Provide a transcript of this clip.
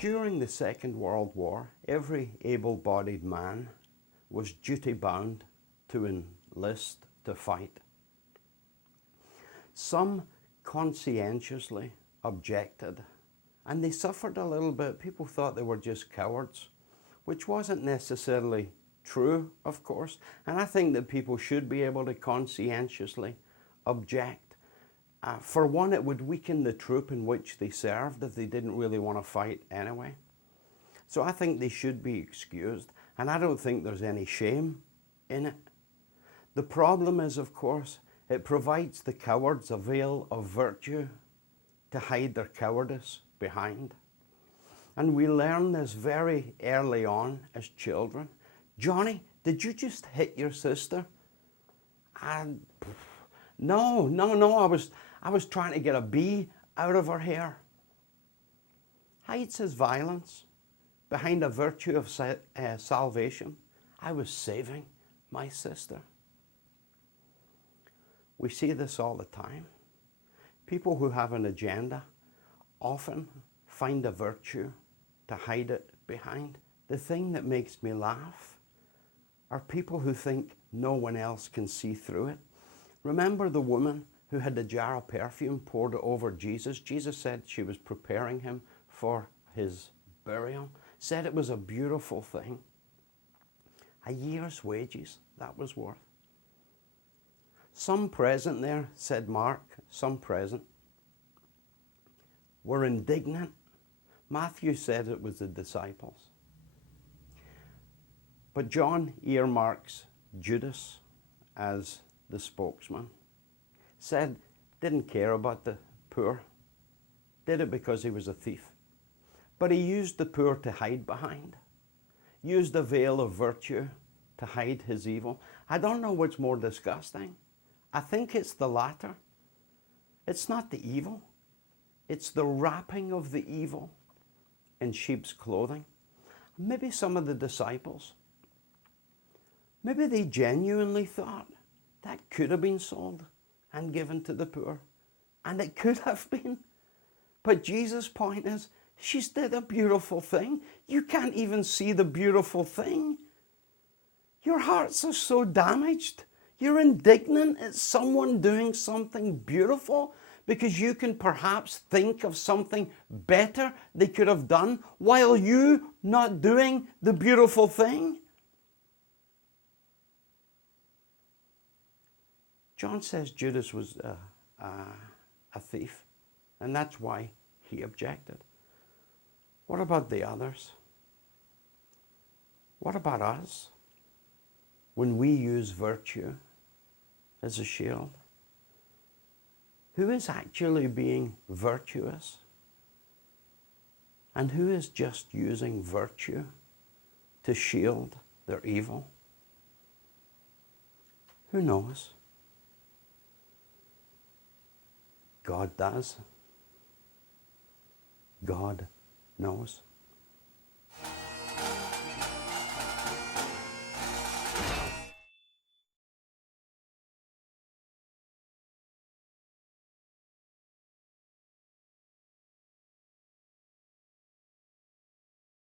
During the Second World War, every able-bodied man was duty-bound to enlist to fight. Some conscientiously objected, and they suffered a little bit. People thought they were just cowards, which wasn't necessarily true, of course. And I think that people should be able to conscientiously object. For one, it would weaken the troop in which they served if they didn't really want to fight anyway. So I think they should be excused, and I don't think there's any shame in it. The problem is, of course, it provides the cowards a veil of virtue to hide their cowardice behind. And we learn this very early on as children. Johnny, did you just hit your sister? And no, I was trying to get a bee out of her hair. Hides his violence behind a virtue of salvation. I was saving my sister. We see this all the time. People who have an agenda often find a virtue to hide it behind. The thing that makes me laugh are people who think no one else can see through it. Remember the woman who had a jar of perfume poured over Jesus? Jesus said she was preparing him for his burial. Said it was a beautiful thing. A year's wages that was worth. Some present there, said Mark, some present, were indignant. Matthew said it was the disciples. But John earmarks Judas as the spokesman. Said, didn't care about the poor. Did it because he was a thief. But he used the poor to hide behind. Used the veil of virtue to hide his evil. I don't know what's more disgusting. I think it's the latter. It's not the evil. It's the wrapping of the evil in sheep's clothing. Maybe some of the disciples, maybe they genuinely thought that could have been sold and given to the poor. And it could have been. But Jesus' point is, she's did a beautiful thing. You can't even see the beautiful thing. Your hearts are so damaged. You're indignant at someone doing something beautiful because you can perhaps think of something better they could have done while you not doing the beautiful thing. John says Judas was a thief, and that's why he objected. What about the others? What about us when we use virtue as a shield? Who is actually being virtuous? And who is just using virtue to shield their evil? Who knows? God does. God knows.